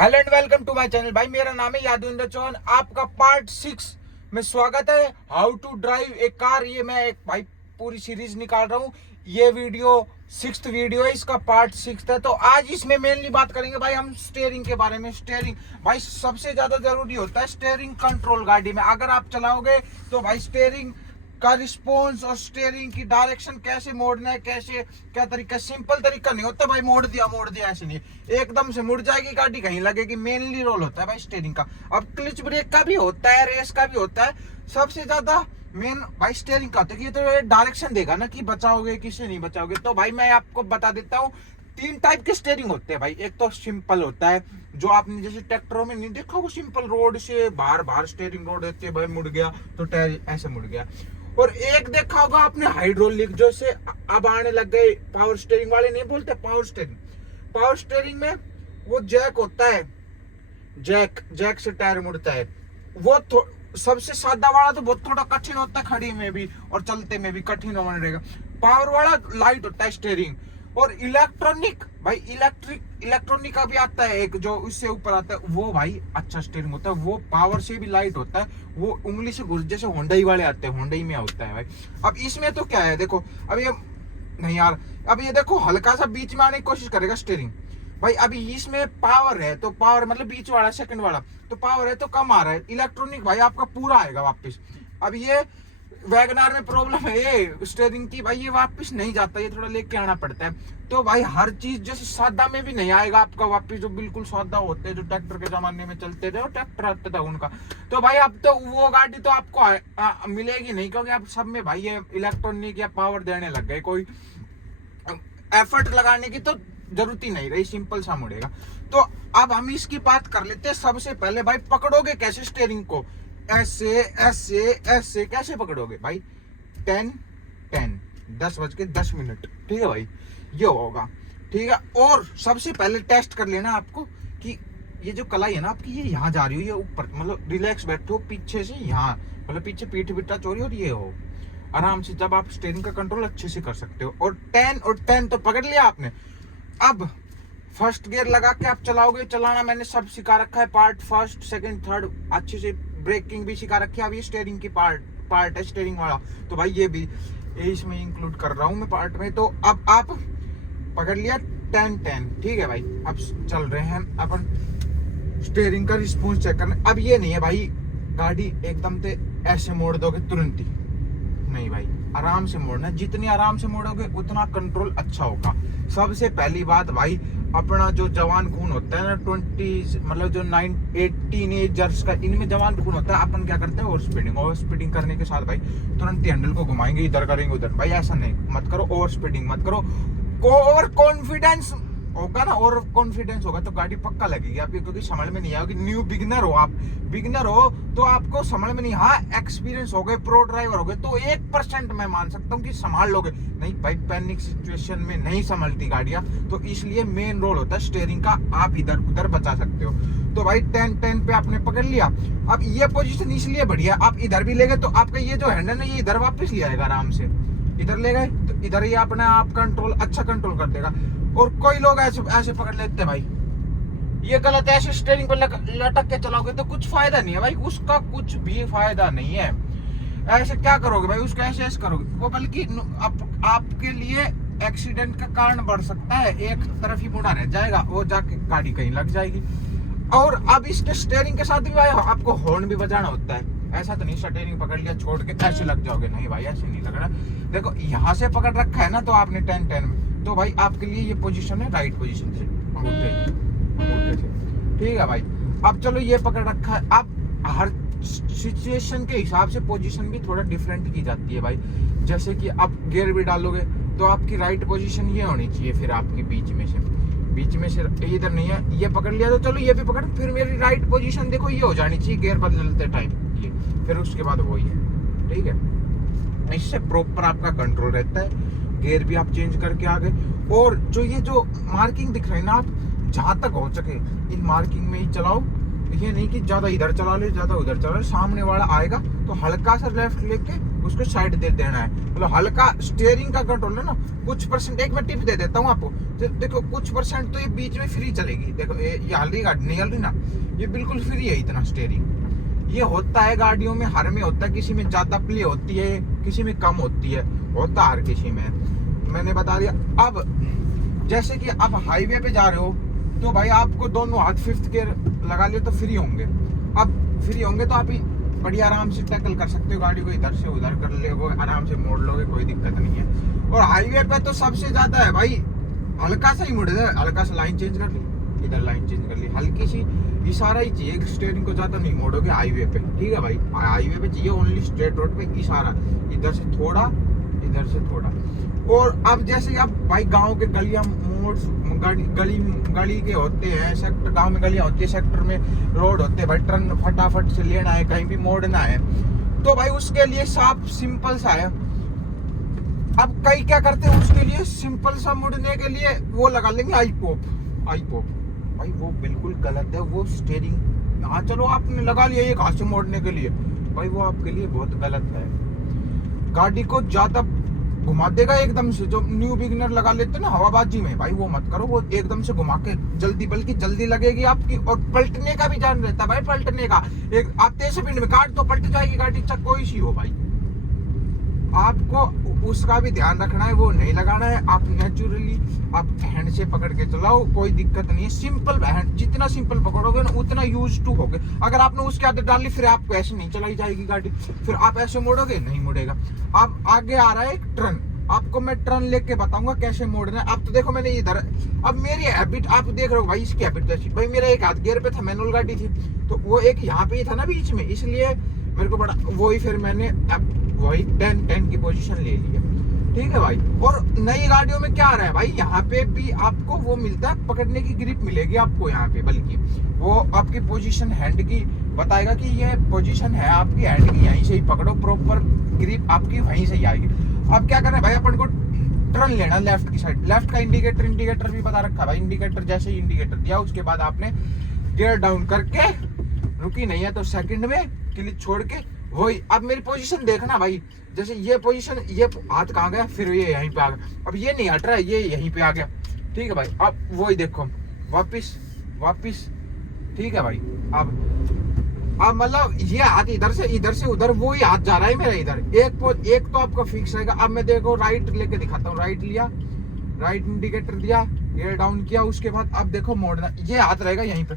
Hello and welcome to my channel. भाई मेरा नाम है यादविंदर चौहान। आपका पार्ट 6 में स्वागत है। How to drive a car. ये मैं एक भाई पूरी सीरीज निकाल रहा हूँ। ये वीडियो 6th वीडियो है, इसका पार्ट 6 है। तो आज इसमें मेनली बात करेंगे भाई हम स्टीयरिंग के बारे में। स्टीयरिंग भाई सबसे ज्यादा जरूरी होता है। स्टीयरिंग कंट्रोल गाड़ी में अगर आप चलाओगे तो भाई स्टीयरिंग का रिस्पॉन्स और स्टीयरिंग की डायरेक्शन कैसे मोड़ना है, कैसे क्या तरीका, सिंपल तरीका नहीं होता भाई मोड़ दिया ऐसे नहीं, एकदम से मुड़ जाएगी गाड़ी, कहीं लगेगी। मेनली रोल होता है भाई स्टीयरिंग का। अब क्लच ब्रेक का भी होता है, रेस का भी होता है। सबसे ज्यादा मेन भाई स्टीयरिंग का होता है कि ये तो डायरेक्शन देगा ना कि बचाओगे किसे नहीं बचाओगे। तो भाई मैं आपको बता देता हूँ 3 टाइप के स्टीयरिंग होते हैं भाई। एक तो सिंपल होता है जो आपने जैसे ट्रैक्टरों में नहीं देखा, वो सिंपल रोड से बाहर स्टीयरिंग रोड देते हैं भाई, मुड़ गया तो टायर ऐसे मुड़ गया। और एक देखा होगा आपने हाइड्रोलिक, जो से अब आने लग गए पावर स्टीयरिंग वाले, नहीं बोलते पावर स्टीयरिंग। पावर स्टीयरिंग में वो जैक होता है, जैक से टायर मुड़ता है। वो सबसे सादा वाला तो बहुत थोड़ा कठिन होता है, खड़ी में भी और चलते में भी कठिन होने रहेगा। पावर वाला लाइट होता है स्टीयरिंग। और इलेक्ट्रॉनिक भाई इलेक्ट्रॉनिक का भी आता है एक, जो उससे ऊपर आता है, वो भाई अच्छा स्टीयरिंग होता है। वो पावर से भी लाइट होता है, वो उंगली से घुस, जैसे होंडई वाले आते हैं, होंडई में होता है भाई। अब इसमें तो क्या है देखो, अब ये नहीं यार, अब ये देखो हल्का सा बीच में आने की कोशिश करेगा स्टीयरिंग भाई। अभी इसमें पावर है तो पावर मतलब बीच वाला सेकंड वाला तो पावर है तो कम आ रहा है। इलेक्ट्रॉनिक भाई आपका पूरा आएगा वापस। अब ये वैगनार में प्रॉब्लम है ये स्टीयरिंग की भाई, ये वापस नहीं जाता, ये थोड़ा लेके आना पड़ता है। तो भाई हर चीज जैसे सादा में भी नहीं आएगा आपका वापस, जो बिल्कुल सादा होते हैं, जो ट्रैक्टर के जमाने में चलते थे, ट्रैक्टर आते था उनका। तो भाई अब तो वो गाड़ी तो आपको मिलेगी नहीं, क्योंकि अब सब में भाई ये इलेक्ट्रॉनिक या पावर देने लग गए। कोई एफर्ट लगाने की तो जरूरत ही नहीं रही, सिंपल सा मुड़ेगा। तो अब हम इसकी बात कर लेते हैं। सबसे पहले भाई पकड़ोगे कैसे स्टीयरिंग को, ऐसे ऐसे ऐसे कैसे पकड़ोगे भाई, 10:10 ठीक है भाई, ये होगा ठीक है। और सबसे पहले टेस्ट कर लेना आपको कि ये जो कलाई है ना आपकी, ये यहाँ जा रही हो, ये ऊपर मतलब रिलैक्स बैठो, पीछे से यहाँ मतलब पीछे पीठ बिटा चोरी और ये हो आराम से, जब आप स्टीयरिंग का कंट्रोल अच्छे से कर सकते हो। और 10 तो पकड़ लिया आपने। अब फर्स्ट गियर लगा के आप चलाओगे, चलाना मैंने सब सिखा रखा है, पार्ट 1st 2nd 3rd अच्छे से, ब्रेकिंग भी सिखा रखी है। अब ये स्टीयरिंग की पार्ट है स्टीयरिंग वाला, तो भाई ये भी इसमें इंक्लूड कर रहा हूँ मैं पार्ट में। तो अब आप पकड़ लिया 10 ठीक है भाई। अब चल रहे हैं अपन स्टीयरिंग का रिस्पॉन्स चेक करने। अब ये नहीं है भाई गाड़ी एकदम से ऐसे मोड़ दोगे तुरंत ही, नहीं भाई आराम से मोड़ना, जितनी आराम से मोड़ोगे उतना कंट्रोल अच्छा होगा। सबसे पहली बात भाई, अपना जो जवान खून होता है ना 20 मतलब जो 18 का, इनमें जवान खून होता है। अपन क्या करते हैं ओवर स्पीडिंग करने के साथ भाई तुरंत ही हैंडल को घुमाएंगे, इधर करेंगे उधर, भाई ऐसा नहीं मत करो। ओवर स्पीडिंग मत करो। ओवर कॉन्फिडेंस होगा ना, और कॉन्फिडेंस होगा तो गाड़ी पक्का लगेगी आपकी, क्योंकि समझ में नहीं आएगी। न्यू बिगिनर हो आप, बिगिनर हो तो आपको समझ में नहीं। हाँ एक्सपीरियंस हो गए, प्रो ड्राइवर हो गए तो 1% मैं मान सकता हूँ कि संभाल लोगे। नहीं भाई पैनिक सिचुएशन में नहीं संभलती गाड़ियां, तो इसलिए मेन रोल होता है स्टीयरिंग का, आप इधर उधर बचा सकते हो। तो भाई 10 पे आपने पकड़ लिया। अब ये पोजिशन इसलिए बढ़िया, आप इधर भी ले गए तो आपका ये जो हैंडल है ये इधर वापस ले आएगा आराम से, इधर ले गए तो इधर ही अपना आप कंट्रोल अच्छा कंट्रोल कर देगा। और कोई लोग ऐसे पकड़ लेते हैं भाई, ये गलत है। ऐसे स्टीयरिंग पर लटक के चलाओगे तो कुछ फायदा नहीं है भाई, उसका कुछ भी फायदा नहीं है। ऐसे क्या करोगे भाई, उसका ऐसे करोगे वो बल्कि आपके लिए एक्सीडेंट का कारण बढ़ सकता है। एक तरफ ही मुड़ा रह जाएगा, वो जाके गाड़ी कहीं लग जाएगी। और अब इसके स्टीयरिंग के साथ भी भाई आपको हॉर्न भी बजाना होता है। ऐसा तो नहीं स्टीयरिंग पकड़ लिया छोड़ के ऐसे लग जाओगे, नहीं भाई ऐसे नहीं लग रहा। देखो यहाँ से पकड़ रखा है ना, तो आपने 10 में, तो भाई आपके लिए ये पोजीशन है राइट पोजीशन से अंगूठे से, ठीक है भाई। अब चलो ये पकड़ रखा है। अब हर सिचुएशन के हिसाब से पोजीशन भी थोड़ा डिफरेंट की जाती है भाई। जैसे कि आप गियर भी डालोगे तो आपकी राइट पोजीशन ये होनी चाहिए, फिर आपकी बीच में से इधर नहीं है, ये पकड़ लिया तो चलो ये भी पकड़, फिर मेरी राइट पोजीशन देखो ये हो जानी चाहिए गियर बदलते टाइम, ये फिर उसके बाद वही है, ठीक है। इससे प्रॉपर आपका कंट्रोल रहता है। गियर भी आप चेंज करके आ गए। और ये जो मार्किंग दिख रही है ना, आप जहां तक हो सके इन मार्किंग में ही चलाओ। ये नहीं कि ज्यादा इधर चला ले ज्यादा उधर चला ले, सामने वाला आएगा तो हल्का सा लेफ्ट लेके उसको साइड दे देना है, मतलब हल्का स्टीयरिंग का कंट्रोल है ना, कुछ परसेंट। एक मैं टिप दे देता हूँ आपको, तो देखो कुछ परसेंट तो ये बीच में फ्री चलेगी। देखो ये हल रही गाड़ी, नहीं हल रही ना, ये बिल्कुल फ्री है इतना स्टीयरिंग। ये होता है गाड़ियों में, हर में होता है, किसी में ज्यादा प्ले होती है, किसी में कम होती है, होता हर किसी में, मैंने बता दिया। अब जैसे कि आप हाईवे पे जा रहे हो तो भाई आपको दोनों हाथ फिफ्थ गियर लगा लिए तो फ्री होंगे। अब फ्री होंगे तो आप बढ़िया आराम से टैकल कर सकते हो गाड़ी को, इधर से उधर कर लोगे, आराम से मोड़ लोगे, कोई दिक्कत नहीं है। और हाईवे पे तो सबसे ज्यादा है भाई, हल्का सा ही मुड़े, हल्का सा लाइन चेंज कर ली, इधर लाइन चेंज कर ली, हल्की सी इशारा ही चाहिए, स्टीयरिंग को ज्यादा नहीं मोड़ोगे हाईवे पे, ठीक है भाई। हाईवे पे चाहिए ओनली स्ट्रेट रोड पे इशारा, इधर से थोड़ा, इधर से थोड़ा। और अब जैसे आप भाई गांव के गलियां मोड़ गली के होते हैं, सेक्टर गांव में गलियां होती है, सेक्टर में रोड होते हैं भाई, टर्न फटाफट से लेना है, कहीं भी मोड़ना है, तो भाई उसके लिए साफ सिंपल सा है। अब कई क्या करते हैं उसके लिए, सिंपल सा मुड़ने के लिए वो लगा लेंगे आई पॉप। भाई वो बिल्कुल गलत है, वो स्टीयरिंग, हाँ चलो आपने लगा लिया एक हाथ से मोड़ने के लिए, भाई वो आपके लिए बहुत गलत है। गाड़ी को ज्यादा घुमा देगा एकदम से, जो न्यू बिगिनर लगा लेते हैं ना हवाबाजी में, भाई वो मत करो, वो एकदम से घुमा के जल्दी, बल्कि जल्दी लगेगी आपकी, और पलटने का भी जान रहता है भाई, पलटने का एक आप 3 सेकंड में काट तो पलट जाएगी गाड़ी, चाहे कोई सी हो भाई। आपको उसका भी ध्यान रखना है, वो नहीं लगाना है, आप नेचुरली आप हैंड से पकड़ के चलाओ, कोई दिक्कत नहीं है। सिंपल हैंड, जितना सिंपल पकड़ोगे ना उतना यूज टू होगे। अगर आपने उसके आदत डाल ली, फिर आपको ऐसे नहीं चलाई जाएगी गाड़ी, फिर आप ऐसे मोड़ोगे नहीं मुड़ेगा। अब आगे आ रहा है एक टर्न, आपको मैं टर्न लेके बताऊंगा कैसे मोड़ना है। अब तो देखो मैंने इधर, अब मेरी हैबिट आप देख रहे हो भाई, इसकी हैबिट कैसी, भाई मेरा एक हाथ गियर पे था, मैनुअल गाड़ी थी, तो वो एक यहाँ पे ही था ना बीच में, इसलिए मेरे को बड़ा वही, फिर मैंने अब वही 10 की पोजीशन ले लिया, ठीक है भाई। और नई गाड़ियों में क्या आ रहा है भाई, यहाँ पे भी आपको वो मिलता है, पकड़ने की ग्रिप मिलेगी आपको यहाँ पे, बल्कि वो आपकी पोजीशन हैंड की बताएगा कि ये पोजीशन है आपकी हैंड की, यहीं से ही पकड़ो, प्रॉपर ग्रिप आपकी वहीं से ही आएगी। अब क्या करना है भाई, अपन को टर्न लेना लेफ्ट की साइड, लेफ्ट का इंडिकेटर भी बता रखा है भाई, इंडिकेटर जैसे ही इंडिकेटर दिया उसके बाद आपने गियर डाउन करके, रुकी नहीं है तो सेकंड में क्लिच छोड़ के वही। अब मेरी पोजीशन देखना भाई, जैसे ये पोजीशन, ये हाथ कहाँ गया, फिर ये यहीं पे आ गया, अब ये नहीं हट रहा है, ये यहीं पे आ गया, ठीक है भाई। अब वही देखो, वापिस, ठीक है भाई। अब मतलब ये हाथ इधर से उधर, वो ही हाथ जा रहा है मेरा इधर, एक तो आपका फिक्स रहेगा। अब मैं देखो राइट लेके दिखाता हूँ, राइट लिया, राइट इंडिकेटर दिया, गियर डाउन किया, उसके बाद अब देखो मोड़ना, ये हाथ रहेगा यहीं पे,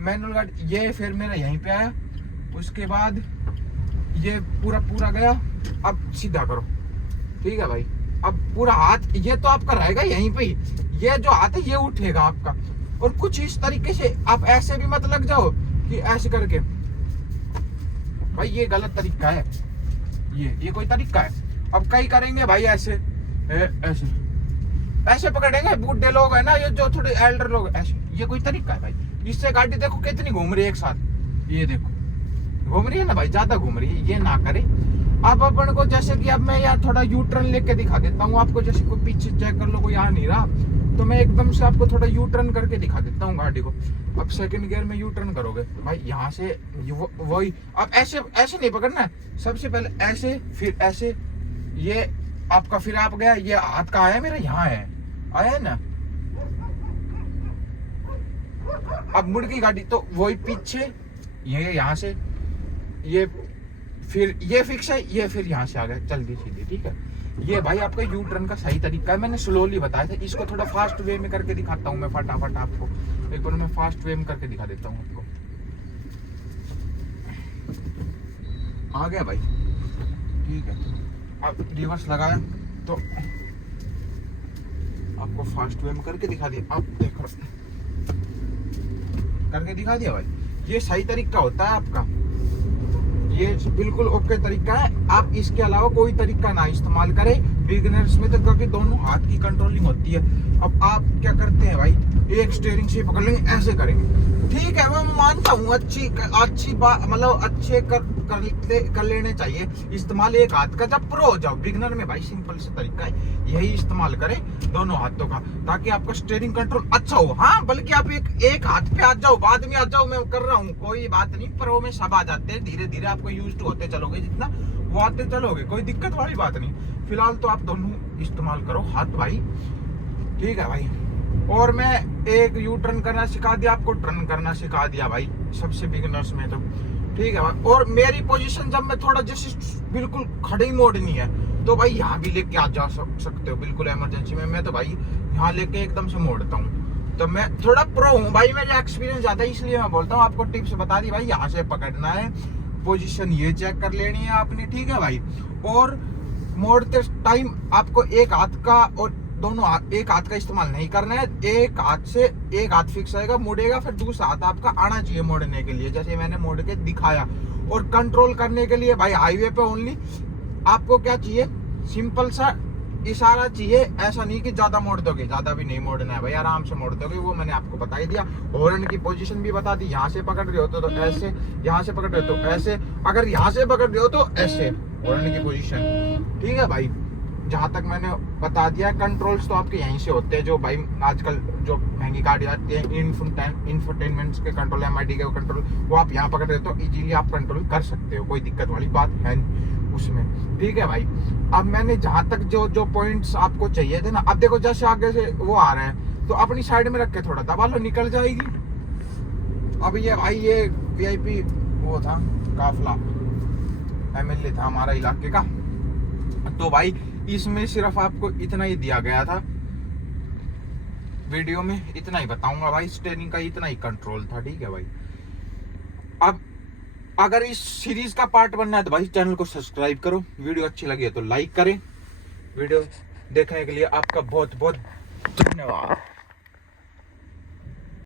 मैनुअल गाड़ी, ये फिर मेरा यहीं पे आया, उसके बाद ये पूरा गया, अब सीधा करो, ठीक है भाई। अब पूरा हाथ ये तो आपका रहेगा यहीं पे ही, ये जो हाथ है ये उठेगा आपका। और कुछ इस तरीके से, आप ऐसे भी मत लग जाओ कि ऐसे करके, भाई ये गलत तरीका है, ये कोई तरीका है। अब कई करेंगे भाई ऐसे ऐसे पकड़ेंगे, बूढ़े लोग है ना, ये जो थोड़े एल्डर लोग ऐसे, ये कोई तरीका है भाई। इससे गाड़ी देखो कितनी घूम रही है एक साथ, ये देखो घूम रही है ना भाई, ज्यादा घूम रही है, ये ना करे। अब अपन को जैसे कि अब मैं यार थोड़ा यू टर्न लेके दिखा देता हूँ आपको, जैसे कोई पीछे चेक कर लो, कोई आ नहीं रहा, तो मैं एकदम से आपको थोड़ा यू टर्न करके दिखा देता हूँ गाड़ी को। अब सेकंड गियर में यू टर्न करोगे भाई, यहाँ से वही, अब ऐसे नहीं पकड़ना है, सबसे पहले ऐसे, फिर ऐसे, ये आपका फिर आप गया, ये हाथ का आया मेरा, यहाँ है, आया है ना। अब मुड़ गई गाड़ी, तो वही पीछे, ये यहाँ से, ये फिर ये फिक्स है, ये फिर यहाँ से आ गया जल्दी सीधी, ठीक है। ये भाई आपका यू टर्न का सही तरीका है, मैंने स्लोली बताया था, इसको थोड़ा फास्ट वे में करके दिखाता हूँ मैं फटाफट आपको, एक बार मैं फास्ट वे में करके दिखा देता हूँ आपको। आ गया भाई, ठीक है। अब रिवर्स लगाया तो आपको फास्ट वे में करके दिखा दिया, अब देखो करके दिखा दिया भाई, ये सही तरीका होता है आपका, ये बिल्कुल ओके तरीका है। आप इसके अलावा कोई तरीका ना इस्तेमाल करें बिगिनर्स में, तो क्योंकि दोनों हाथ की कंट्रोलिंग होती है। अब आप क्या करते हैं भाई, एक स्टीयरिंग से पकड़ लेंगे, ऐसे करेंगे, ठीक है, मैं मानता हूँ अच्छी बात, मतलब अच्छे कर लेने चाहिए इस्तेमाल एक हाथ का। जब प्रो हो जाओ, बिगिनर में भाई सिंपल से तरीका है, यही इस्तेमाल करें दोनों हाथों का, ताकि आपका स्टीयरिंग कंट्रोल अच्छा हो। हाँ, बल्कि आप एक हाथ पे आ जाओ, बाद में आ जाओ, मैं कर रहा हूँ, कोई बात नहीं, प्रो में सब आ जाते हैं, धीरे धीरे आपको यूज टू होते चलोगे जितना, वो आते चलोगे, कोई दिक्कत वाली बात नहीं। फिलहाल तो आप दोनों इस्तेमाल करो हाथ भाई, ठीक है भाई। और मैं एक यू टर्न करना सिखा दिया आपको, टर्न करना सिखा दिया भाई सबसे बिगिनर्स में तो, ठीक है भाई। और मेरी पोजीशन जब मैं थोड़ा जैसे बिल्कुल खड़े ही मोड़नी है तो भाई यहाँ भी लेके आ जा सकते हो बिल्कुल इमरजेंसी में। मैं तो भाई यहाँ लेके एकदम से मोड़ता हूँ, तो मैं थोड़ा प्रो हूँ भाई, मेरा एक्सपीरियंस ज्यादा है इसलिए मैं बोलता हूँ। आपको टिप्स बता दी भाई, यहाँ से पकड़ना है, पोजीशन ये चेक कर लेनी है आपने, ठीक है भाई। और मोड़ते टाइम आपको एक हाथ का और दोनों हाथ, एक हाथ का इस्तेमाल नहीं करना है। एक हाथ से एक हाथ फिक्स रहेगा, मुड़ेगा, फिर दूसरा हाथ आपका आना चाहिए मोड़ने के लिए, जैसे मैंने मोड़ के दिखाया। और कंट्रोल करने के लिए भाई हाईवे पे ओनली आपको क्या चाहिए, सिंपल सा इशारा चाहिए। ऐसा नहीं कि ज्यादा मोड़ दोगे, ज्यादा भी नहीं मोड़ना है भाई, आराम से मोड़ दोगे, वो मैंने आपको बता ही दिया। हॉर्न की पोजीशन भी बता दी, यहाँ से पकड़ रहे हो तो ऐसे, यहाँ से पकड़ रहे हो तो ऐसे, अगर यहाँ से पकड़ रहे हो तो ऐसे हॉर्न की पोजीशन, ठीक है भाई। जहां तक मैंने बता दिया, कंट्रोल्स तो आपके यहीं से होते हैं, जो भाई आजकल जो महंगी गाड़ी आती है, इंफोटेनमेंट के कंट्रोल, MID के कंट्रोल, वो आप यहाँ पकड़ रहे हो तो इजीली आप कंट्रोल कर सकते हो, कोई दिक्कत वाली बात है उसमें, ठीक है भाई। अब मैंने जहां तक जो पॉइंट्स आपको चाहिए थे ना, अब देखो जैसे आगे से वो आ रहे हैं तो अपनी साइड में रख के थोड़ा दबा लो, निकल जाएगी। अब ये भाई ये VIP वो था, काफला MLA था हमारा इलाके का, तो भाई इसमें सिर्फ आपको इतना ही दिया गया था, वीडियो में इतना ही बताऊंगा भाई, स्टीयरिंग का इतना ही कंट्रोल था, ठीक है भाई। अब अगर इस सीरीज का पार्ट बनना है तो भाई चैनल को सब्सक्राइब करो, वीडियो अच्छी लगी है तो लाइक करें। वीडियो देखने के लिए आपका बहुत बहुत धन्यवाद।